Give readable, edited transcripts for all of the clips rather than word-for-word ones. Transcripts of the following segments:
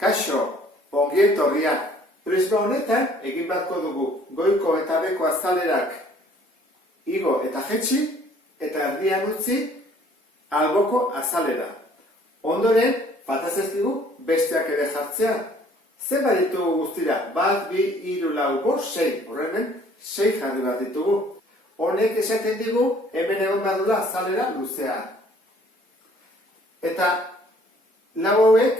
Kaixo, ongi etorriak. Prisma honetan egin batko dugu goiko eta beheko azalerak igo eta jetxi eta erdian utzi alboko azalera. Ondoren, falta zaizkigu besteak ere jartzea. Zenbat ditugu guztira? 1, 2, 3, 4, 5, 6. Horremen, 6 jarri bat ditugu. Honek esaten digu hemen egon behar dula azalera luzea. Eta lau hauek,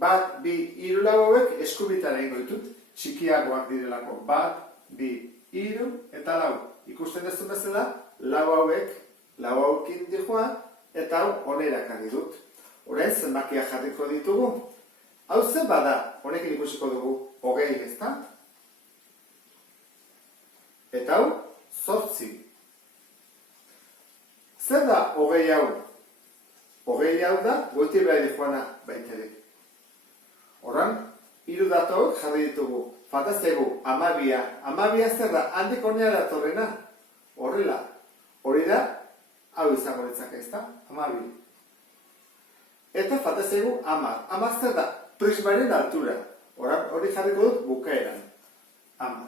1, 2, 3 lau hauek eskubitara egingo ditut, txikiagoak direlako. 1, 2, 3 eta lau. Ikusten duzu bezala, lau hauekin dihoa eta hau onera jarri dut. Orain zenbakia jarriko ditugu. Hau zen bada, honekin ikusiko dugu 20, ezta? Eta hau, 8. Zer da 20 hau? 20 hau da, goiti behar dihoana baitere. Horan, 3 datoak jarri ditugu. Falta zaigu, 12. 12 zer da, handik honea datorrena. Horrela, hori da, hau izango ditzake, ezta? 12. Eta falta zaigu 10. 10 zer da, prismaren altura. Horan, hori jarriko dut bukaeran. 10.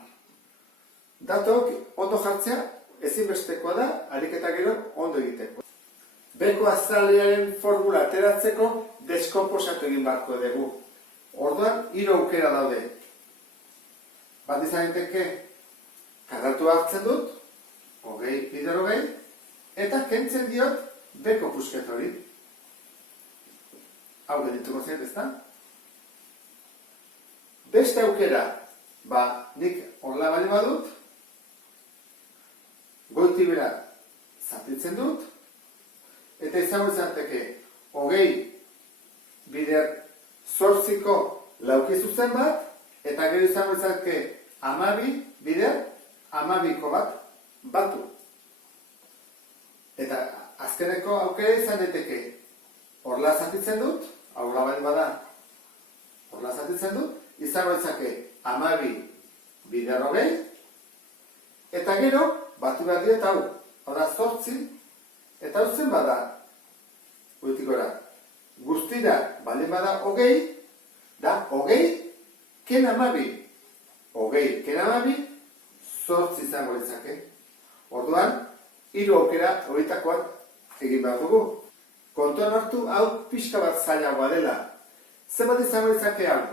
Datoak ondo jartzea, ezinbestekoa da, ariketa gero ondo egiteko. Beko azalearen formula ateratzeko deskomposatu egin barko dugu. Orduan, 3 aukera daude. Bat izan daiteke, karratua hartzen dut, 20 bider 20, eta kentzen diot beko pusket hori. Hau gedituko zen, ezta? Beste aukera, nik horrela bali badut, goiti bera zatitzen dut, eta izango izateke 20 bider 8ko lauki zuzen bat, eta gero izango izateke 12 bider 12ko bat batu. Eta azkeneko aukera izan daiteke horrela zatitzen dut, aurra bali bada horrela zatitzen dut, izango izateke 12 bider 20, eta gero batu behar diet hau, hau da 8, eta hau zen bada, goitikora, guztira baldin bada 20, da 20 ken 12. 20 ken 12, 8 izango ditzake. Orduan, 3 aukera horietakoak egin behar dugu. Kontuan hartu hau pixka bat zailagoa dela. Zenbat izango ditzake hau?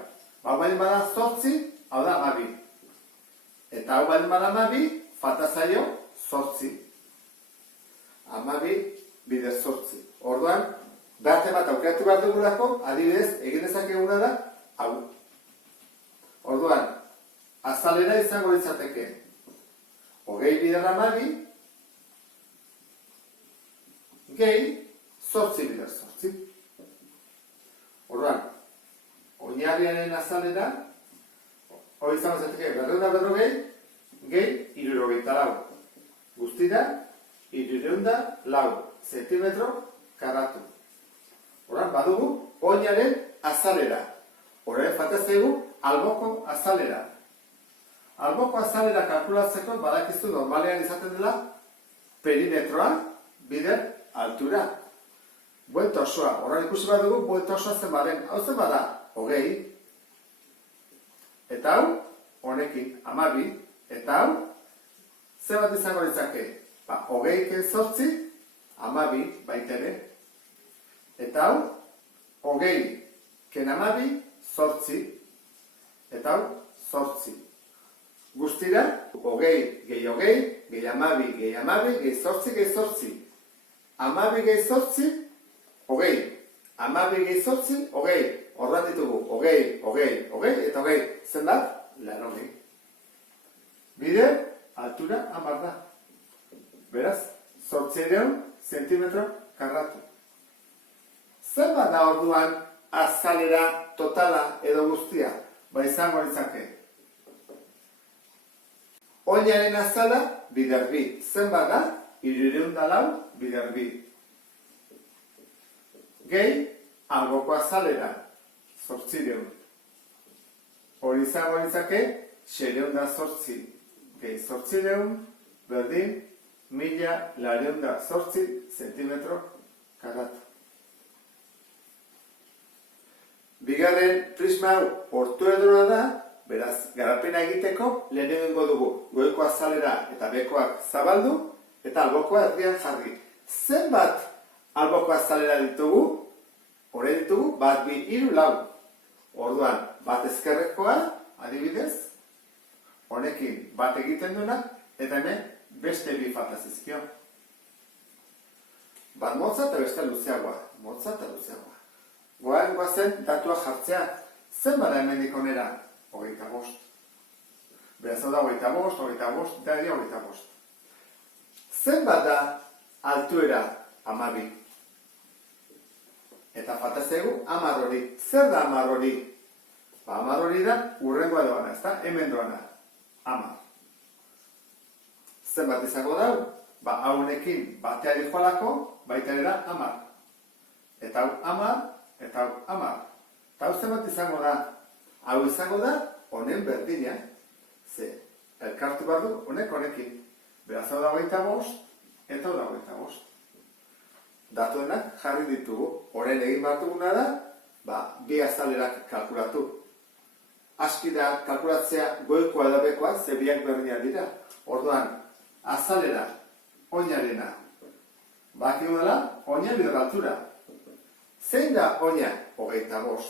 Hau baldin bada 8, hau da 12. Eta hau baldin bada 12, falta zaio 8. 12 bider 8. Orduan, darte bat aukeratu behar dugulako, adibidez, egin dezakeguna da, hau. Orduan, azalera izango ditzateke 20 bider 12, gehi 8 bider 8. Orduan, oinarriaren azalera, hori izango ditzateke 240, gehi 74. Guztira, 304 zentimetro karratu. Horan, badugu, oinaren azalera. Horan, falta zaigu, alboko azalera. Alboko azalera kalkulatzeko badakizu normalean izaten dela perimetroa bider altura. Buelta osoa. Horan ikusi badugu, buelta osoa zen baren. Hau zen bada, 20. Eta hau, honekin, 12. Eta hau, zer bat izango ditzake? 20 ken 8, 12 baitere. Eta hau, 20 ken 12, 8. Eta hau, 8. Guztira, 20 gehi 20, gehi 12, gehi 12, gehi 8, gehi 8. 12 gehi 8, 20. 12 gehi 8, 20. Horran ditugu, 20, 20, 20, eta 20. Zenbat? 80. Bider, altura 10 da. Beraz, 800 zentimetro karratu. Zenbat da orduan azalera totala edo guztia? Izango ditzake. Oinaren azala bider 2. Zenbat da? 304 bider 2. Gehi, alboko azalera 800. Hori izango ditzake 608. Gehi 800 berdin 1008 zentimetro karratu. Bigarren prisma hau ortoedroa da, beraz, garapena egiteko lehenengo dugu goiko azalera eta bekoak zabaldu eta albokoa erdian jarri. Zenbat alboko azalera ditugu? Hore ditugu, 1, 2, 3, 4. Orduan, bat ezkerrekoa, adibidez, honekin bat egiten duena, eta hemen beste bi falta zizkio. Bat motza eta beste luzeagoa. Motza eta luzeagoa. Goazen datua jartzea. Zen bada hemendik onera? 25. Beraz hau da 25, 25, eta 25. Zen bada altuera 12? Eta falta zaigu 10 hori. Zer da 10 hori? 10 hori da urrengoa doana, ezta? Hemen doana. 10. Zenbat izango dau? Haunekin bateari joalako, baita ere da 10. Eta hau 10, eta hau 10. Eta hau zenbat izango da? Hau izango da honen berdina. Ze, elkartu behar du honekin. Beraz hau da 25, eta hau da 25. Datuenak jarri ditugu. Orain egin behar duguna da, bi azalerak kalkulatu. Aski da kalkulatzea goikoa da bekoa, ze biak berdinak dira. Orduan, azalera, oinarena. Bakigu dela, oina bider altura. Zein da oina? 25.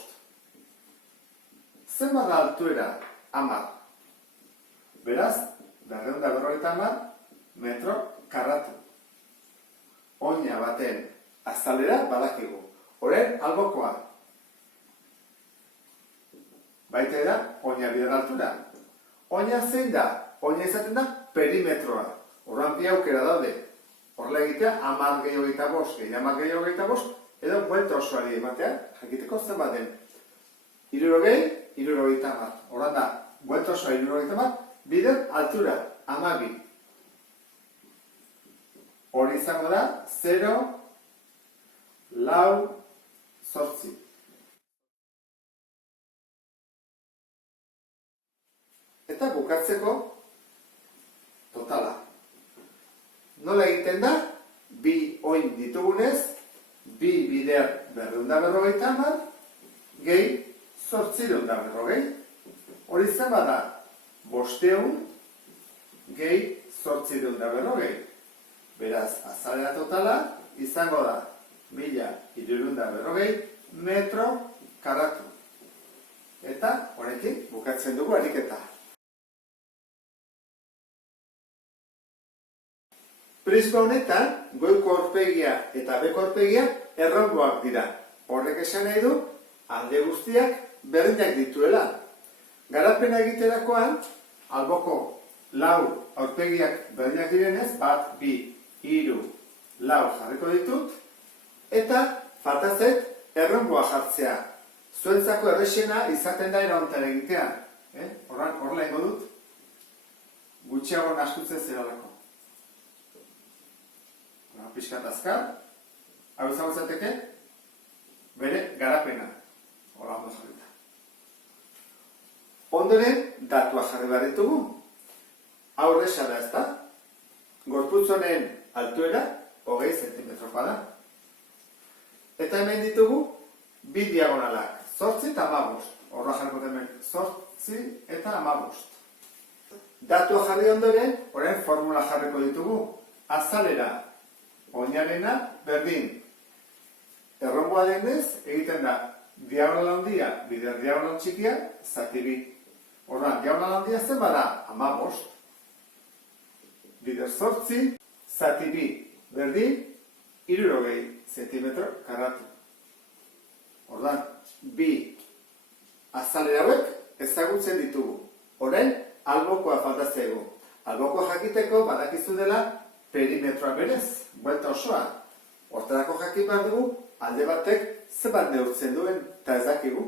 Zenbat da altuera? 10. Beraz, 250 metro karratu. Oina baten azalera badakigu. Orain, albokoa. Baita da, oina bider altura. Oina zein da? Oina izaten da perimetroa. Horran bi aukera daude. Horrela egitea, 10 gehi 25, gehi 10 gehi 25, edo buelta osoari ematea, jakiteko zenbaten. 60, 70. Horran da, buelta osoari 70, bider altura, 12. Hori izango da, 0, 4, 8. Eta bukatzeko, totala. Nola egiten da? Bi oin ditugunez, bi bider 250, gehi 840. Hori zen bada, 500, gehi 840. Beraz, azalera totala izango da 1340 metro karratu. Eta honekin bukatzen dugu ariketa. Prisma honetan, goiko aurpegia eta beko aurpegia errongoak dira. Horrek esan nahi du, alde guztiak berdinak dituela. Garapena egiterakoan, alboko 4 aurpegiak berdinak direnez, 1, 2, 3, 4 jarriko ditut, eta faltazet errongoa jartzea. Zuentzako errexena izaten da eraontan egitea. Horrela ingo dut, gutxiago naskutzen zeralako. Piskat azkar, hau izango zateke, bere garapena. Hola ondo jarrita. Ondoren, datua jarri behar ditugu. Aurresa da ezta? Gorputz honen altuera, 20 zentimetrokoa da. Eta hemen ditugu, bi diagonalak, 8 eta 15. Horra jarriko hemen 8 eta 15. Datua jarri ondoren, orain formula jarriko ditugu. Azalera, oinarena berdin. Errongoa denez, egiten da diagonal handia, bider diagonal txikia, zati bi. Horran, diagonal handia zen bada 15. Bider 8, zati bi. Berdin, 60 zentimetro karratu. Horran, bi azalera hauek ezagutzen ditugu. Orain, albokoa faltatzeko. Albokoa jakiteko badakizu dela perimetroa berez, buelta osoa. Hortarako jakin behar dugu, alde batek zenbat neurtzen duen eta ez dakigu.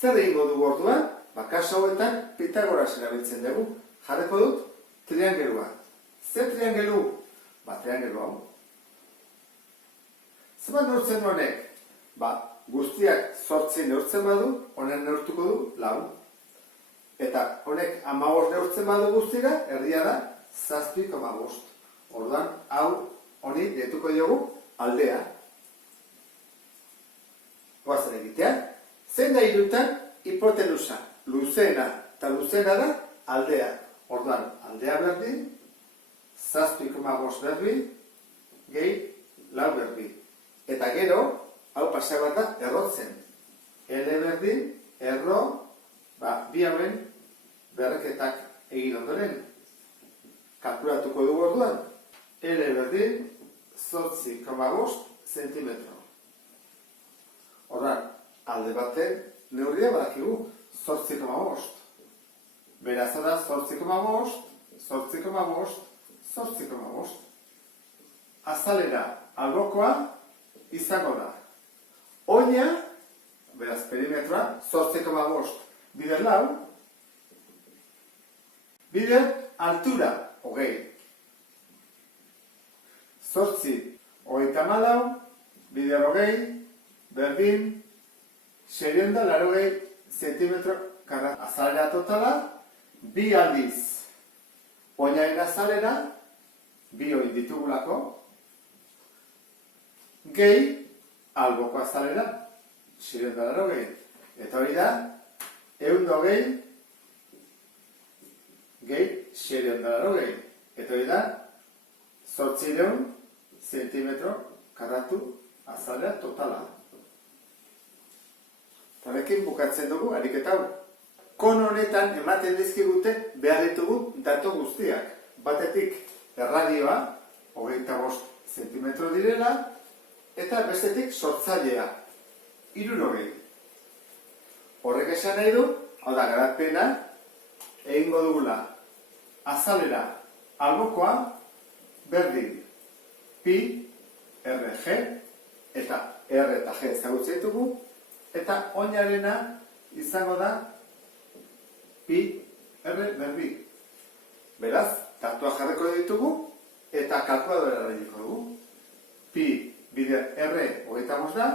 Zer egingo dugu orduan? Kasu hauetan Pitagoras erabiltzen dugu. Jarriko dut triangelua. Zer triangelu? Triangelu hau. Zenbat neurtzen du honek? Guztiak 8 neurtzen badu, honen neurtuko du 4. Eta honek 15 neurtzen badu guztira, erdia da 7,5. Orduan, hau honi dietuko diogu aldea. Goazen egitea, Zein da hirutan hipotenusa? Luzeena eta luzeena da aldea. Orduan, aldea berdin, 7,5 berdin, gehi 4 berdin. Eta gero, hau pasea bat da errotzen. L berdin, erro, bi hauen berreketak egin ondoren. Kalkulatuko dugu orduan. L berdin, 8,5 zentimetro. Orduan, alde baten neurria badakigu 8,5. Beraz da 8,5, 8,5, 8,5. Azalera albokoa izango da. Oina, beraz perimetroa, 8,5 bider 4. Bider altura, 20. 8, 34, bider 20, berdin, 680 zentimetro karra. Azalera totala, bi aldiz. Oinaren azalera, bi oin ditugulako, gehi alboko azalera, 680. Eta hori da, 120 gehi 680. Eta hori da, 800 zentimetro karratu azalera totala. Honekin bukatzen dugu ariketa hau. Kon honetan ematen dizkigute behar ditugu datu guztiak. Batetik erradioa, 25 zentimetro direla, eta bestetik sortzailea, 60. Horrek esan nahi du, hau da garapena, egingo dugula azalera albokoa berdin pi, r, g, eta r eta g ezagutzen ditugu, eta oinarena izango da pi, r, berbi. Beraz, datua jarriko ditugu eta kalkuladora erabiliko dugu. Pi bider r 25 da,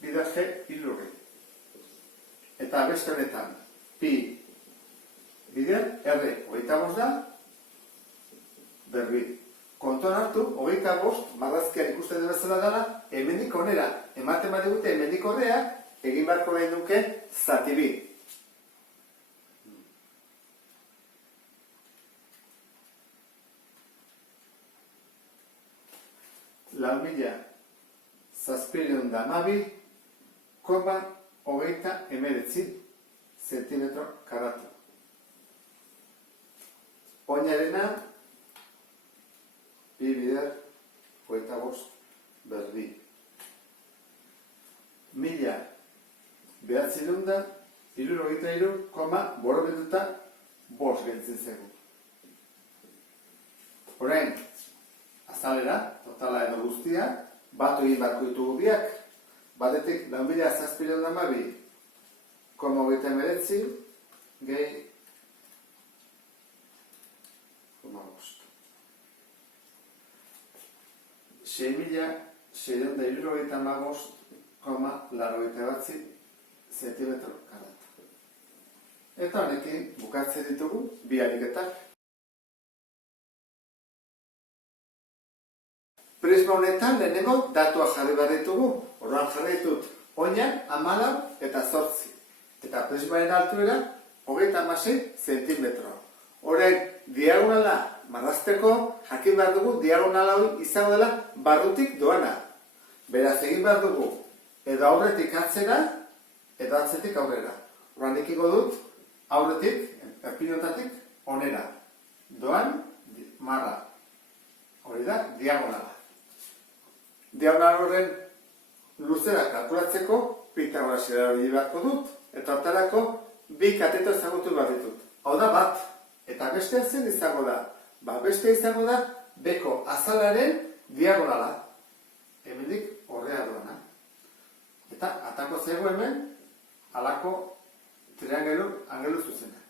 bider g 60. Eta beste honetan, pi bider r 25 da, berbi. Kontuan hartu, 25 marrazkian ikusten den bezala dela, hemendik onera. Ematen badigute hemendik horrea, egin beharko behin duke zati bi. Lau mila zazpireun da amabi, koma hogeita emeretzi zentimetro karratu. Oinarena, bi bider, 25 berdi. Mila behatzireun da, 63, koma borobilduta bost geltzen zegu. Orain, azalera, totala edo guztia, batu egin barko ditugu biak, batetik 4.000 koma hogeita emeretzi, gehi, koma bost. 6.675 koma laurogeita batzi zentimetro karratu. Eta honekin bukatzen ditugu bi ariketak. Prisma honetan lehenengo datua jarri behar ditugu. Orduan jarri ditut oinak 14 eta 8. Eta prismaren altuera 36 zentimetro. Orain diagonala marrazteko jakin behar dugu diagonala hori izango dela barrutik doana. Beraz egin behar dugu edo aurretik atzera edo atzetik aurrera. Orduan ikiko dut aurretik, erpinotatik onera. Doan marra. Hori da diagonala. Diagonal horren luzera kalkulatzeko Pitagoras erabili beharko dut, eta hortarako bi kateto ezagutu behar ditut. Hau da bat, eta bestea zen izango da. Bestea izango da beko azalaren diagonala. Hemendik horrea doana. Eta atako zego hemen halako angelu zuzena.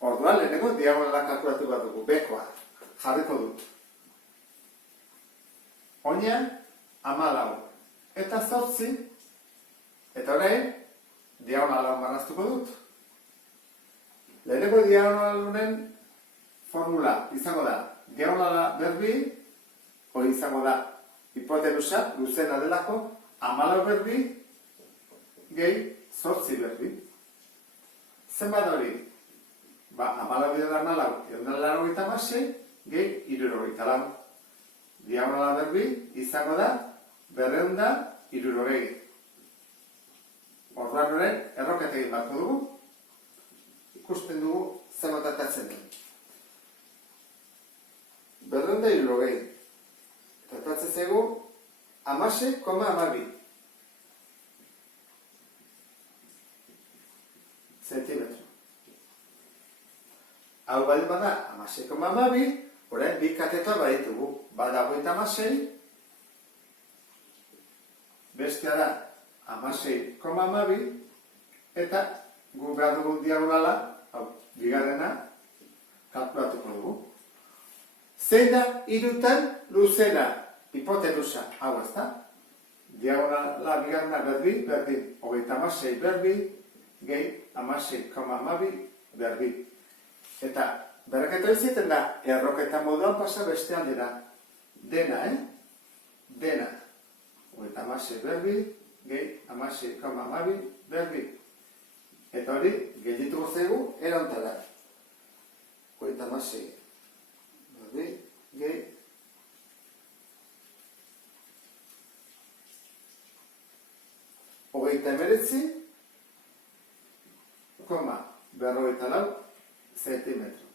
Orduan lehenengo diagonala kalkulatu behar dugu, bekoa. Jarriko dut. Oinean, 14. Eta 8. Eta orain, diagonala marraztuko dut. Lehenengo diagonalunen formula izango da. Diagonala berbi, hori izango da hipotenusa luzena delako 14 berbi gehi 8 berbi. Zenbat hori? 14 bider 14, 186 gehi 74. Diagonala berbi izango da 260. Orduan horren erroketa egin batko dugu. Ikusten dugu zenbat atatzen den. 260. Tratatzen zego 16,12 zentimetro. Hau baldin bada 16,12, orain bi katetua baditugu. Bada 36, bestea da 16,12, eta gu behar dugu diagonala, bigarrena, kalkulatuko dugu. Zein da hirutan luzena, hipotenusa, hau ez da? Diagonala bigarrena berdin, 36 berbi, gehi 16,12 berbi. Eta berraketa izaten da, erroketa moduan pasa beste aldera. Dena, Dena. 36 berbi, gehi 16,12 berbi. Eta hori, geldituko zaigu, erontala. 36 berbi, gehi 39,54 zentimetro.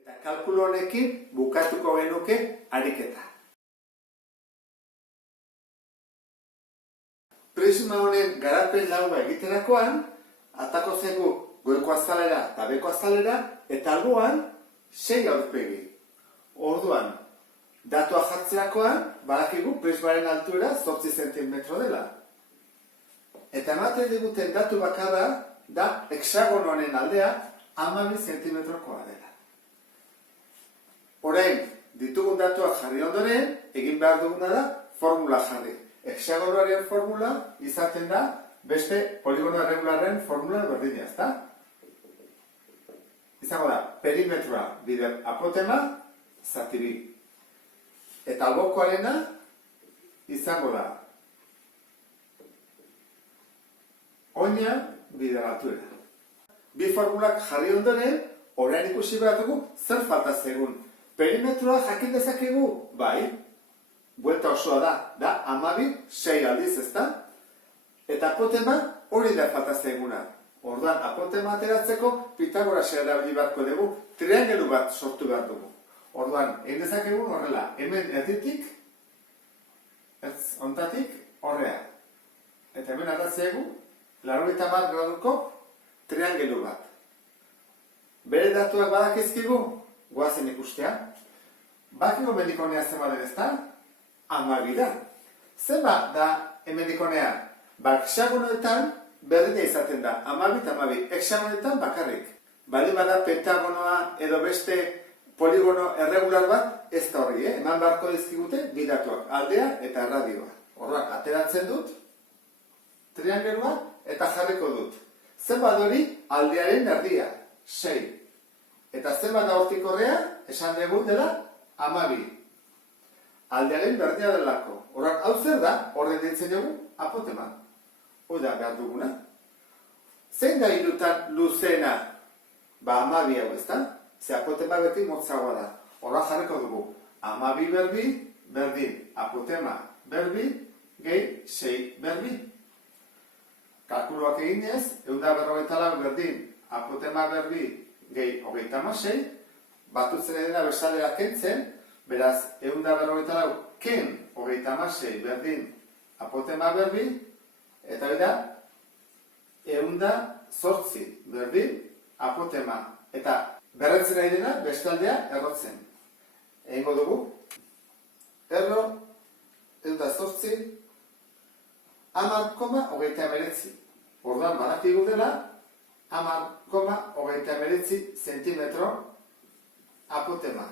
Eta kalkulu honekin bukatuko genuke ariketa. Prisma honen garapen laua egiterakoan, atako zaigu goiko azalera eta beko azalera, eta alboan 6 aurpegi. Orduan, datua jartzerakoan, badakigu prismaren altura 8 zentimetro dela. Eta ematen diguten datu bakarra da hexagonoaren aldea 12 zentimetrokoa dela. Orain, ditugun datuak jarri ondoren, egin behar duguna da formula jarri. Hexagonoaren formula izaten da beste poligono erregularren formula berdina, ezta? Izango da, perimetroa bider apotema, zati bi. Eta albokoarena izango da oina bider altuera. Bi formulak jarri ondoren, orain ikusi behar dugu zer falta zegun. Perimetroa jakin dezakegu? Bai. Buelta osoa da 12 aldiz, ezta? Eta apotema hori da falta zeguna. Orduan, apotema ateratzeko Pitagorasa erabili beharko dugu, triangelu bat sortu behar dugu. Orduan, egin dezakegun horrela, hemen erditik, ontatik, horrea. Eta hemen atatzegu, 90 graduko triangelu bat. Bere datuak badakizkigu, goazen ikustea. Bakiko mendikonea zenba den, ezta? 12 da. Zenba da hemendikonea? Hexagonoetan berdina izaten da, 12, hexagonoetan bakarrik. Bali bada pentagonoa edo beste poligono erregular bat, ez da horri, eman beharko dizkigute bidatuak, aldea eta radioa. Horrak, ateratzen dut, triangelua eta jarriko dut. Zenbat hori aldearen erdia, 6. Eta zenbat da hortik horrea, esan dugu dela, 12. Aldearen berdina delako. Horrak, hau zer da, horren ditzen dugu, apotema. Hoi da behar duguna. Zein da hirutan luzena? 12 hau, ez da? Ze apotema beti motzagoa da. Horra jarriko dugu. 12 berbi, berdin. Apotema berbi, gehi 6 berbi. Kalkuluak eginez, 154 berdin. Apotema berbi, gehi 36. Batutzen edena bersalera kentzen, beraz, 154 ken 36 berdin. Apotema berbi, eta hori da, 108 berdin. Apotema. Eta berretzen nahi dena, bestaldea errotzen. Egingo dugu. Erro, 108, 10,39. Orduan badakigu dela, 10,39 zentimetro apotema.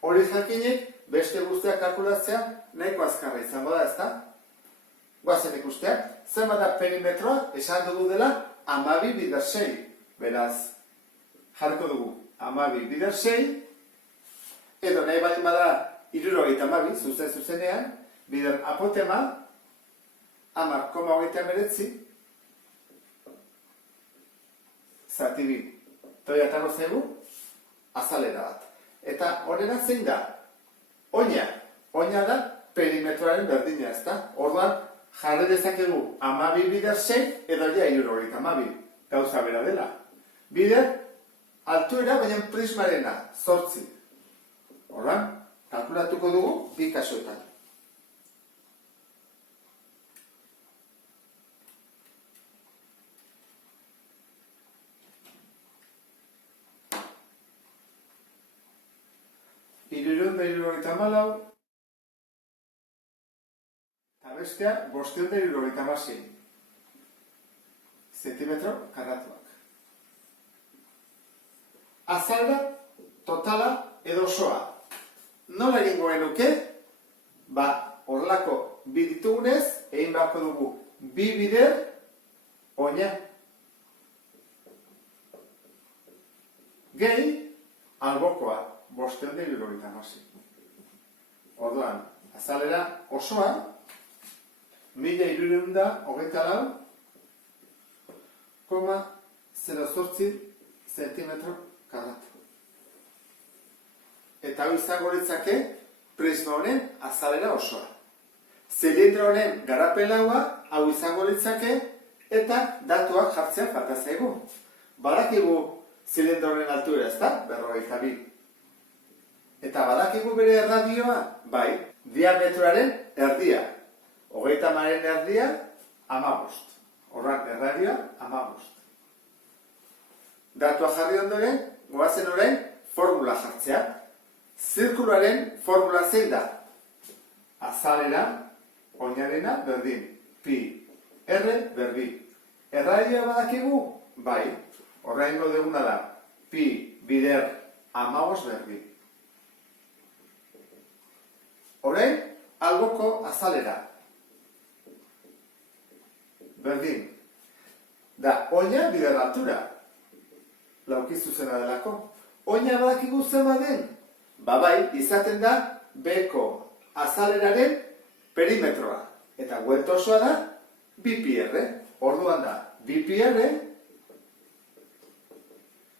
Hori jakinik, beste guztiak kalkulatzea nahiko azkarra izango da, ezta? Goazen ikusteak, zenbat da perimetroa esan dugu dela 12 bider 6. Beraz, jarriko dugu 12 bider 6, edo nahi baldin bada 72, zuzenean, bider apotema, 10,39, zati bi. Toia eta zaigu, azalera bat. Eta horrela zein da? Oina. Oina da perimetroaren berdina, ez da? Orduan, jarri dezakegu 12 bider 6 edo ja 72. Gauza bera dela. Bider, altuera, baina prismarena, 8. Orduan, kalkulatuko dugu bi kasuetan. Hirurehun eta hirurogeita hamalau, eta bestea 576 zentimetro karratuak. Azalera, totala edo osoa. Nola egingo genuke? Horrelako bi ditugunez, egin beharko dugu bi bider oina. Gehi, albokoa. 576. Orduan, azalera osoa, 1324,08 zentimetro karratu. Eta hau izango litzake prisma honen azalera osoa. Zilindro honen garapen laua hau izango litzake eta datuak jartzea falta zaigu. Badakigu zilindro honen altura, ezta? 52. Eta badakigu bere erradioa? Bai, diametroaren erdia. 30aren erdia, 15. Horran, erradioa, 15. Datua jarri ondoren, goazen orain, formula jartzea. Zirkuluaren formula zein da? Azalera, oinarena, berdin. Pi, R, berbi. Erradioa badakigu? Bai, horrengo duguna da. Pi, bider, 15 berbi. Orain, alboko azalera. Berdin. Da, oina bider altura. Lauki zuzena delako. Oina badakigu zema den? Bai, izaten da beko azaleraren perimetroa. Eta buelta osoa da 2πr. Orduan da 2πr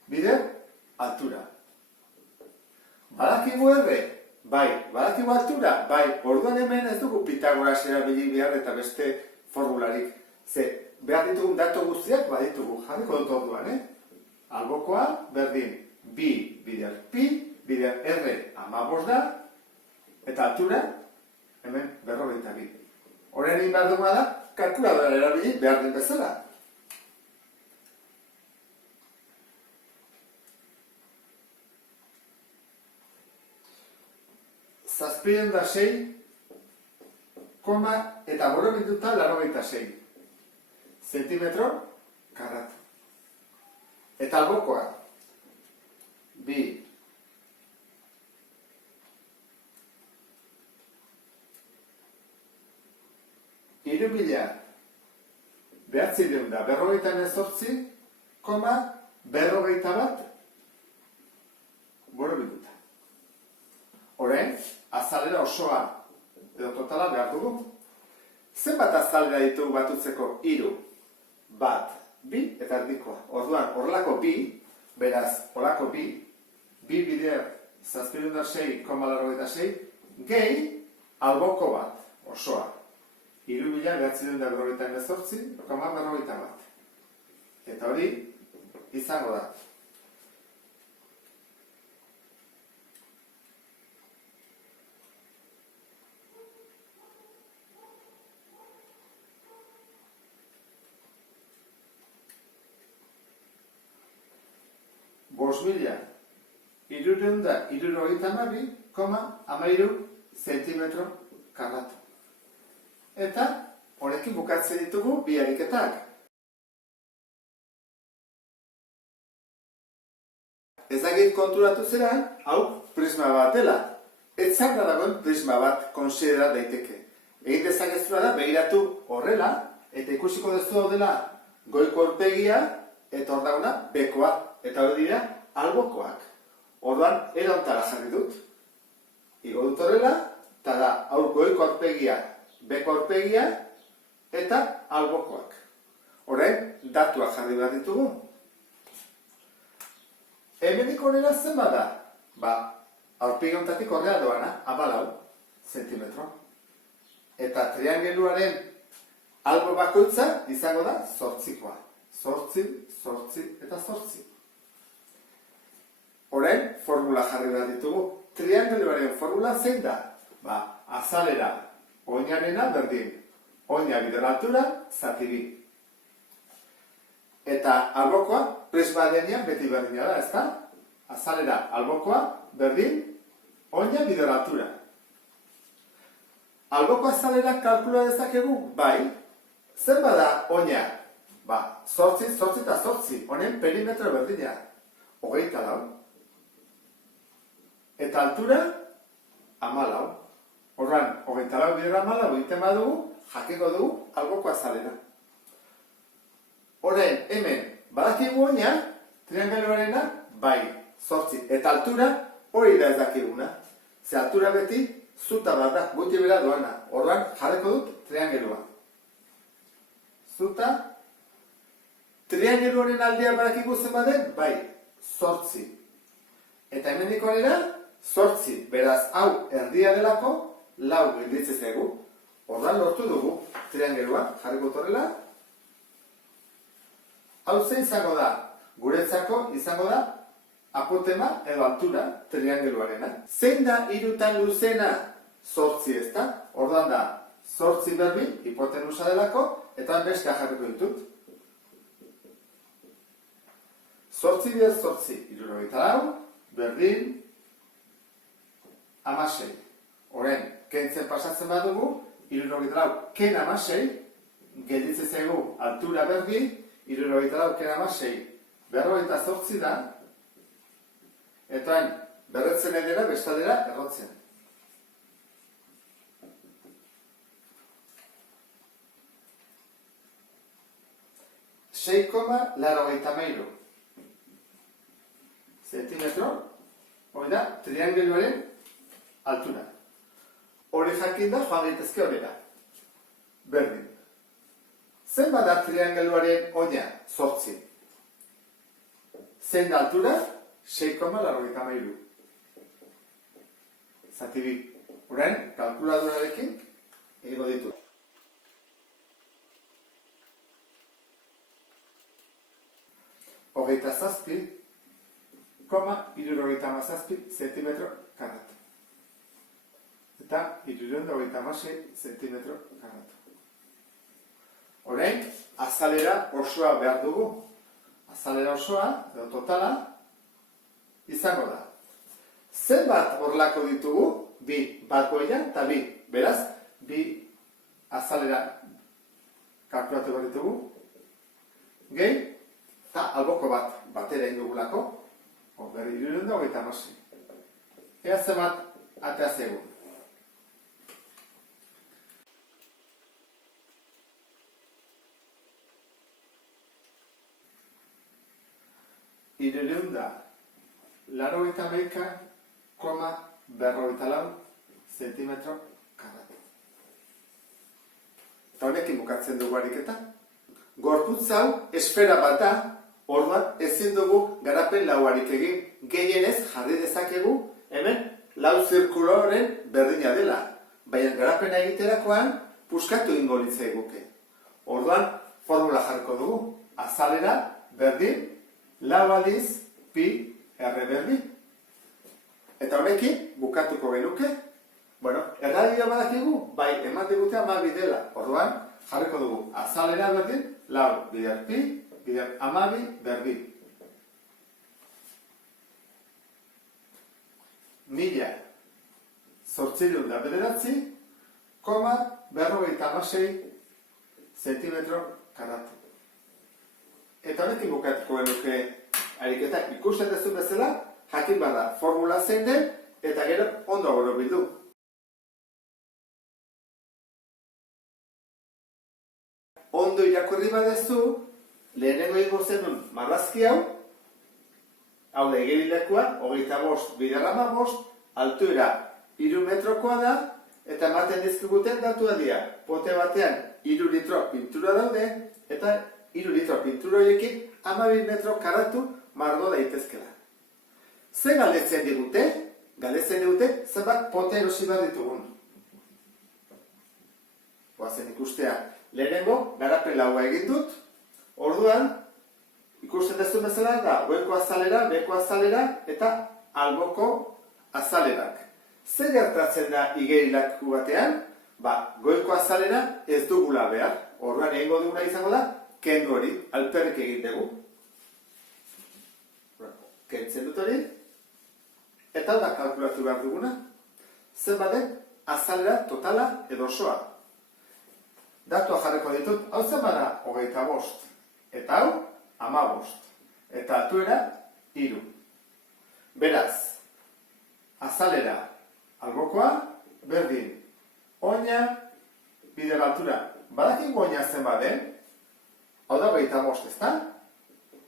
bider altura. Badakigu R? Bai, badakigu altura? Bai, orduan hemen ez dugu Pitagoras erabili behar eta beste formularik. Ze, behar ditugun datu guztiak baditugu, jarriko dut orduan, Albokoa, berdin, bi bider pi, bider R 15 da, eta altura, hemen 52. Horren egin behar duguna da, kalkuladora erabili behar den bezala. Zazpiren da 6, koma eta borobilduta 86 zentimetro karratu. Eta albokoa, bi irubila behatzireun da 48, koma 41 borobilduta. Horren, azalera osoa edo totala behar dugu. Zenbat azalera ditugu batutzeko? 3, 1, 2 eta erdikoa. Orduan, horrelako bi, beraz, horrelako bi bider 706,86 gehi alboko bat osoa. 3.948,41. Eta hori, izango da. Hirurehun hirurogeita hamabi koma 13 zentimetro karratu. Eta honekin bukatzen ditugu bi ariketak. Ezagik konturatu zeran, hau prisma bat dela. Ez zarra dagoen prisma bat konsidera daiteke. Egin dezakeztua da, begiratu horrela, eta ikusiko dezu dela goiko aurpegia, eta hor dauna bekoa, eta hori dira albokoak. Orduan, era ontara jarri dut. igo dut horrela, eta da, hau goiko aurpegia, beko aurpegia, eta albokoak. Orain, datuak jarri behar ditugu. Hemenik honera zenbat da? Aurpegi honetatik horrea doana, 14 zentimetro. Eta triangeluaren albo bakoitza izango da 8koa. 8, 8 eta 8. Orain, formula jarri behar ditugu. Triangeluaren formula zein da? Azalera, oinarena berdin. Oina bider altura, zati bi. Eta albokoa, prisma denean beti berdina da, ezta? Azalera, albokoa, berdin, oina bider altura. Alboko azalera kalkula dezakegu? Bai. Zer bada oina? 8, 8 eta 8. Honen perimetro berdina. 24. Eta altura? 14. Horran, 24 bider 14 egiten badugu, jakiko dugu alboko azalera. Orain, hemen, badakigu oina, triangeluarena, bai, 8. Eta altura, hori da ez dakiguna. Ze altura beti, zuta bat da, guti bera doana. Orduan, jarriko dut triangelua. Zuta, triangeluaren aldea badakigu zen baden, bai, 8. Eta hemendik honera, 8. Beraz, hau erdia delako, 4 gelditzen zaigu. Orduan, lortu dugu triangelua, jarriko dut horrela. Hau zein izango da? Guretzako izango da apotema edo altura triangeluarena. Zein da hirutan luzena? 8, ezta? Orduan da 8 berbi hipotenusa delako eta bestea jarriko ditut. 8 bider 8, 74, berdin 16. Orain, kentzen pasatzen badugu, 74 ken 16, gelditzen zaigu altura berbi, 74 ken 16, 48 da, eta berretzen edera, bestadera, errotzen. Seikoma, laro gaitamairu. Zentimetro, hori da, triangeluaren altura. Hori jakin da, joan gaitezke horrela. Berdin. Zen bada triangeluaren oina? 8. Zein da altura? 6,83. Zati bi. Orain, kalkuladurarekin egingo ditu. Hogeita zazpi, koma, 77 zentimetro karratu. Eta 326 zentimetro karratu. Orain, azalera osoa behar dugu. Azalera osoa, edo totala, izango da. Zenbat horlako ditugu? 2 bat goian eta 2. Beraz, 2 azalera kalkulatu bat ditugu. Gehi, eta alboko bat batera indugulako. Berri 326. Ea zenbat atea zegu. Irereunda, 81,44 zentimetro karratu. Eta honekin bukatzen dugu ariketa. Gorputz hau esfera bat da, orduan ezin dugu garapen lauarik egin. Gehienez jarri dezakegu, hemen lau zirkuloren berdina dela. Baina garapena egiterakoan puskatu ingo litzaiguke. Orduan formula jarriko dugu. Azalera berdin, lau aldiz, pi, erre berdi. Eta honekin, bukatuko genuke. Erradio badakigu, bai, emate gute 12 dela. Orduan, jarriko dugu, azalera berdin, lau, bider pi, bider 12 berdi. 1809,56 zentimetro karratu. Eta honekin bukatuko genuke ariketa ikusten duzu bezala, jakin bada formula zein den, eta gero ondo borobildu. Ondo irakurri badezu, lehenengo egingo zenun marrazki hau da igerilekua, 25 bider 15, altuera 3 metrokoa da, eta ematen dizkiguten datua dira. Pote batean 3 litro pintura daude, eta 3 litro pintura horiekin 12 metro karatu margo daitezkela. Ze galdetzen digute? Galdetzen digute zenbat pote erosi behar ditugun. Goazen ikustea. Lehenengo, garapen laua egin dut. Orduan, ikusten dezun bezala da, goiko azalera, beko azalera eta alboko azalerak. Zer gertatzen da igerilaku batean? Goiko azalera ez dugula behar. Orduan egingo duguna izango da, kendu hori, alperrik egin dugu. Kentzen dut hori. Eta da kalkulatu behar duguna. Zenbaten azalera totala edo osoa. Datua jarriko ditut, hau zenbada 25. Eta hau, 15. Eta altuera, 3. Beraz, azalera albokoa, berdin. Oina, bider altura. Badakin oina zenbaden, hau da 25, ezta?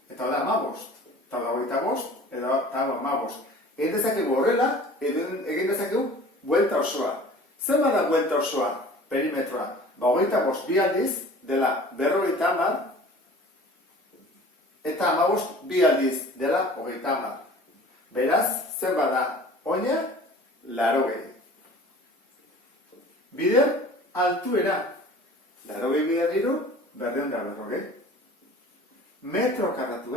Eta hau da 15. Eta hau da 25, eta hau 15. Egin dezakegu horrela, egin dezakegu buelta osoa. Zenbada buelta osoa, perimetroa? 25 bi aldiz, dela 50, eta 15 bi aldiz, dela 30. Beraz, zenbada oina, 80. Bider, altuera. 80 bider 3, 240. Metro karratu,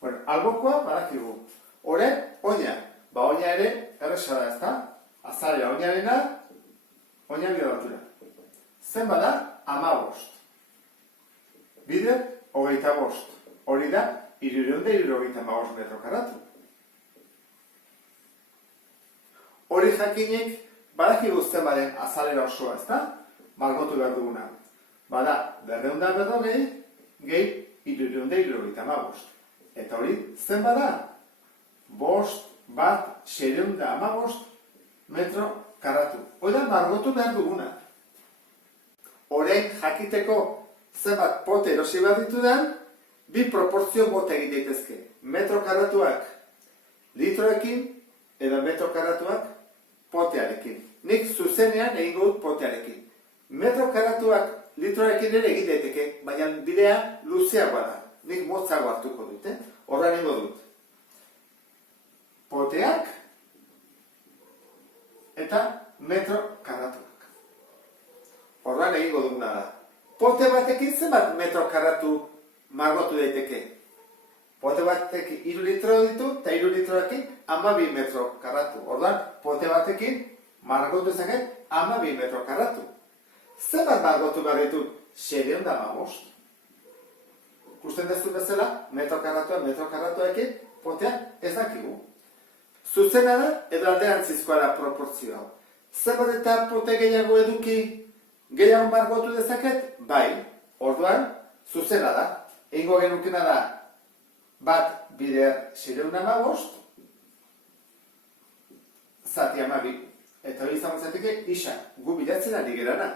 Bueno, albokoa badakigu. Horren, oina. Oina ere, erresa da, ezta? Azalera oinarena, oina bider altura. Zenbada, 15. Bider, 25. Hori da, 375 metro karratu. Hori jakinek, badakigu zenbaden azalera osoa, ezta? Margotu behar duguna. Bada, 240 gehi 375. Eta hori, zenbada? 615 metro karratu. Hori da, margotu behar duguna. Orain jakiteko zenbat pote erosi behar ditudan, bi proportzio bote egin daitezke. Metro karratuak litroekin edo metro karratuak potearekin. Nik zuzenean egingo dut potearekin. Metro karratuak litroekin ere egin daiteke, baina bidea luzeagoa da. Nik motzago hartuko dut, Horra egingo dut. Poteak eta metro karratuak. Horran egingo duguna da. Pote batekin zenbat metro karratu margotu daiteke? Pote batekin 3 litro ditu, eta 3 litroekin 12 metro karratu. Horran, pote batekin margotu ezaket 12 metro karratu. Zenbat margotu behar ditut? 615. Kusten dezu bezala, metro karratuekin potea ez dakigu. Zuzena da, edo alderantzizkoa da proportzioa. Zenbat eta pote gehiago eduki gehiago margotu dezaket? Bai, orduan, zuzena da. Egingo genukena da, bat bider 615, zati 12. Eta hori izango zateke, isa, gu bilatzen ari gerana.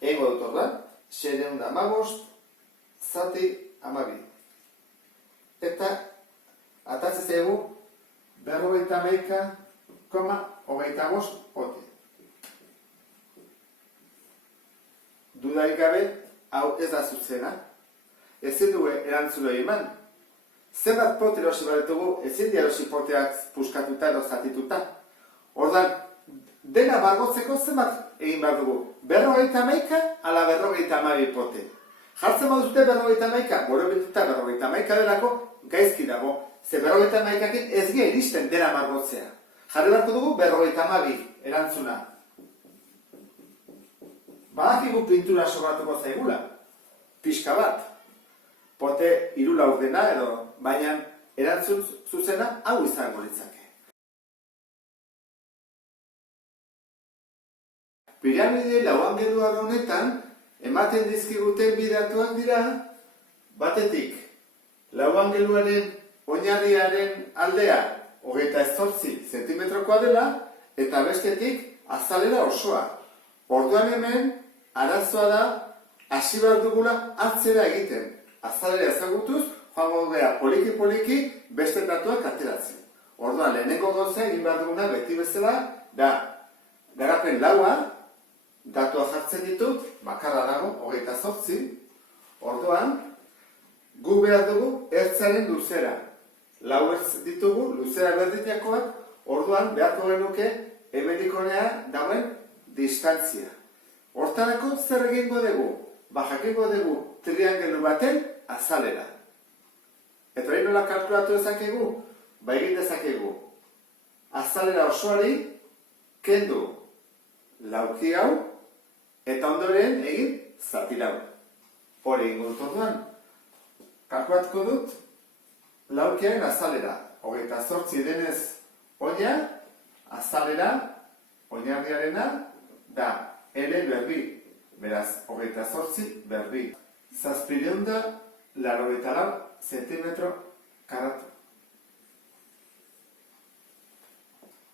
Egingo dut orduan, 615, zati 12. Eta, atatzen zaigu, 51,25 pote. Dudarik gabe, hau ez da zuzena. Ezin dugu erantzule eman. Zenbat pote erosi baretugu, ezin erosi poteak puskatuta edo zatituta. Ordan, dena margotzeko zenbat egin behar dugu. 51 ala 52 pote. Jartzen baduzute 51, borobiltuta 51 delako gaizki dago. Ze 51ekin ez gira iristen dena margotzea. Jarri beharko dugu 52 erantzuna. Badakigu pintura sobratuko zaigula. Pixka bat. Pote 3 laurdena edo, baina erantzun zuzena hau izango litzake. Piramide lauangeluar honetan ematen dizkiguten bi datuak dira, batetik lauangeluaren oinarriaren aldea 28 zentimetrokoa dela, eta bestetik azalera osoa. Orduan hemen, arazoa da, hasi behar dugula atzera egiten. Azalera ezagutuz, joango gara poliki-poliki beste datuak ateratzen. Orduan, lehenengo gauza egin behar duguna beti bezala, da, garapen laua, datua jartzen ditut, bakarra dago, 28, orduan, gu behar dugu ertzaren luzera. Lau ertz ditugu, luzera berdinakoak, orduan beharko genuke hemendik honera dagoen distantzia. Hortarako zer egingo dugu? Jakingo dugu triangelu baten azalera. Eta hori nola kalkulatu dezakegu? Egin dezakegu. Azalera osoari kendu lauki hau eta ondoren egin zati hau. Hori egingo dut orduan. Kalkulatuko dut laukiaren azalera. 28 denez oina, azalera, oinarriarena, da L berbi. Beraz, 28 berbi. 784 zentimetro karatu.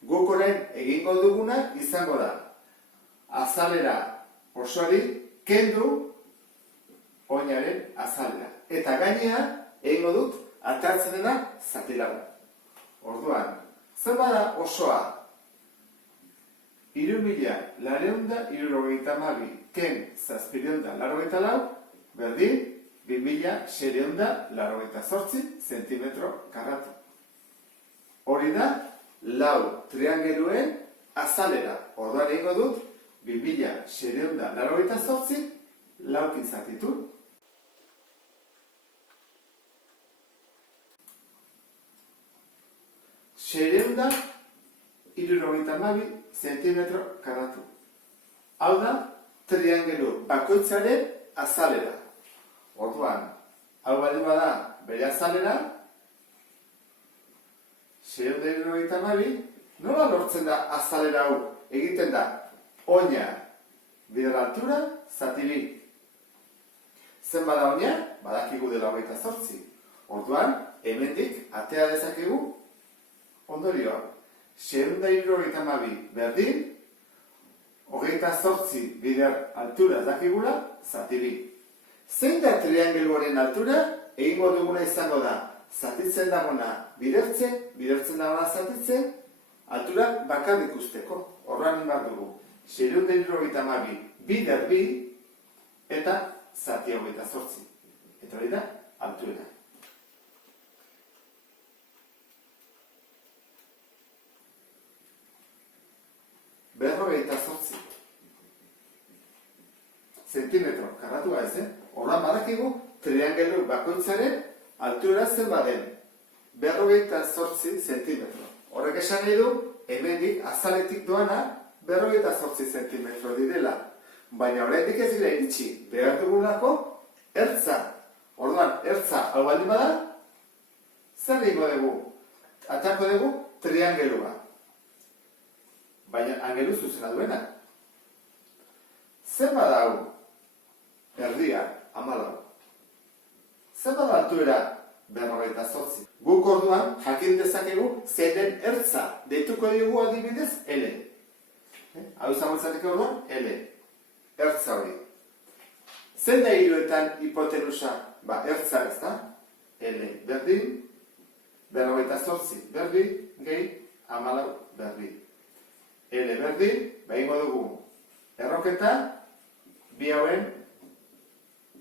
Guk orain egingo duguna izango da. Azalera osoari kendu oinaren azalera. Eta gainea egingo dut atartzen dena zatilago. Orduan, zer bada osoa? 3.472 ken 784 berdin 2.688 zentimetro karatu. Hori da, lau triangeluen azalera. Orduan egingo dut 2.688 laukin zatitu. Sereunda, 72 zentimetro karatu. Hau da, triangelu bakoitzaren azalera. Orduan, hau baldin bada bere azalera, 672, nola lortzen da azalera hau? Egiten da, oina, bider altura, zati bi. Zen bada oina, badakigu dela 28. Orduan, hemendik atea dezakegu ondorioa. 672 berdin, 28 bider altura dakigula, zati bi. Zein da triangeluaren altura? Egingo duguna izango da, zatitzen dagona bidertzen, bidertzen dagona zatitzen, altura bakarrik usteko. Horran inbar dugu. 672 bider bi eta zati 28. Eta hori da, altura. Berrogeita 8 zentimetro karratua ez, Horran badakigu triangelu bakoitzaren altura zen baden. 58 zentimetro. Horrek esan nahi du, hemendik azaletik doana 58 zentimetro direla. Baina oraindik ez dira iritsi, behar dugulako ertza. Orduan, ertza hau baldin bada, zer egingo dugu? Atako dugu triangelua. Baina angelu zuzena duena. Zer bada hau? Erdia, 14. Zer bada altuera? 58. Guk orduan jakin dezakegu zeinen ertza. Deituko diogu adibidez L. Hau izango izateko orduan L. Ertza hori. Zen da hiruetan hipotenusa? Ertza ez da? L berdin, 58 berdin, gehi 14 berdin. L berdin, behingo dugu erroketa, bi hauen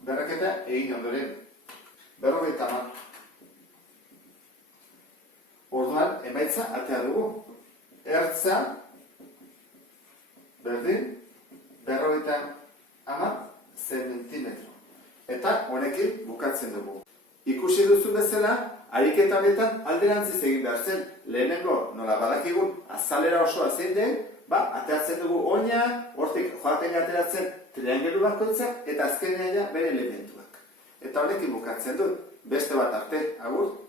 berreketa egin ondoren. 50. Orduan, emaitza atea dugu. Ertza berdin, 50 zentimetro. Eta honekin bukatzen dugu. Ikusi duzu bezala, ariketa honetan alderantziz egin behar zen. Lehenengo, nola badakigun, azalera osoa zein den, ateratzen dugu oina, hortik joaten ateratzen triangelu bakoitzak, eta azkenean bere elementuak. Eta honekin bukatzen dut, beste bat arte, agur.